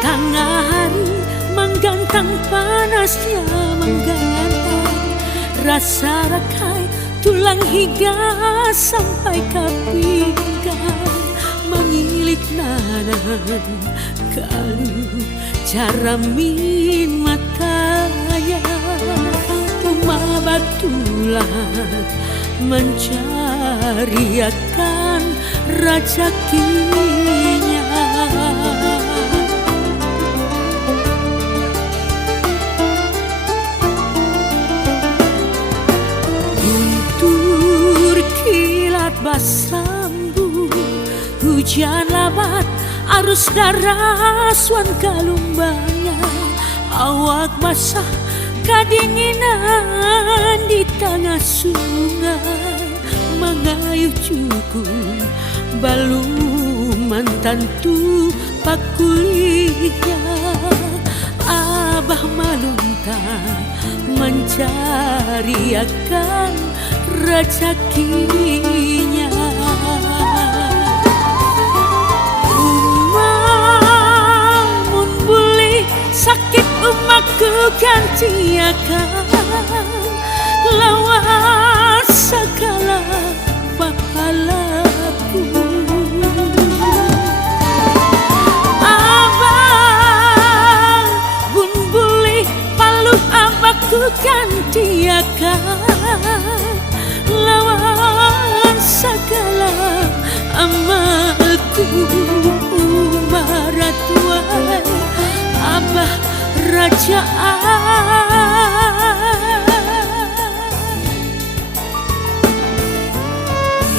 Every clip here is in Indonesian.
Tengah hari menggantang, panasnya menggantang, rasa rakai tulang hingga sampai ke pinggang, mengilik nanan kalu cara min matanya, umah batulan mencari akan rezekinya. Guntur kilat basambu, hujan labat arus deras wan kalumbangnya, awak basah kedinginan di tengah sungai, mengayuh cukup balu mantan tu pakulinya. Abah malunta mencari akan rezekinya. Umamun boleh sakit umaku ganti akan lawan segala pahalaku. Abah bun boleh palu abahku ganti akan lawan segala amalku. Maratuai abah rajaan,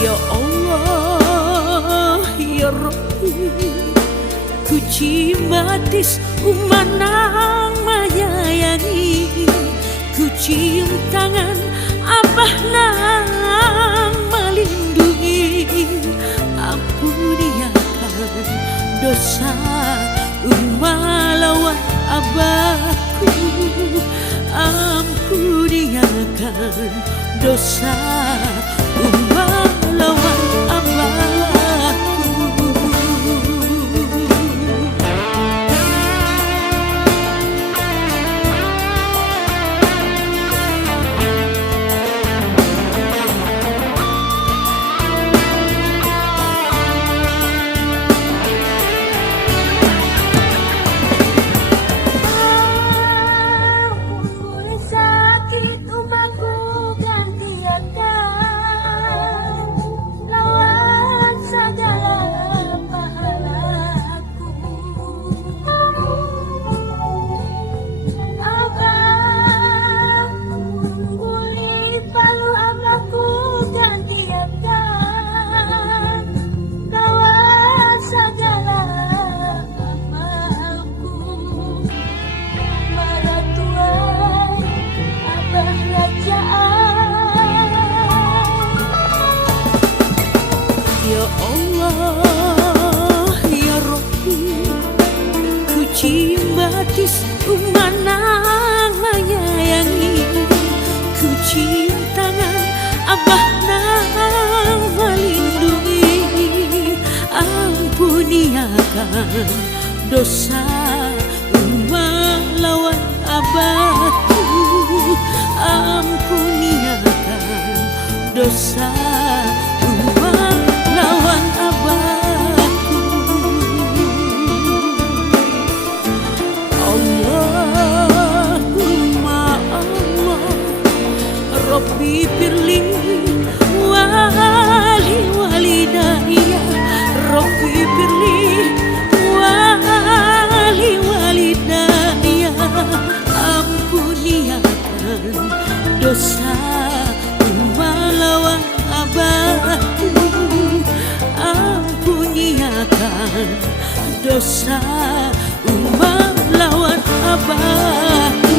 ya Allah ya Rabbi, ku cimatis umanang menyayangi, ku cium tangan abah nang melindungi, ampuniakan dosa umah lawan abahku, ampuniakan dosa umah lawan abahku. Sakit umaku ganti akan dosa melawan abahku. Ampuniakan dosa melawan abahku. Allahumma Allah Rabbi firli wali walidayya, Rabbi firli wali walidayya. Ampuniakan dosa melawan abahku. Ampuniakan dosa melawan abahku.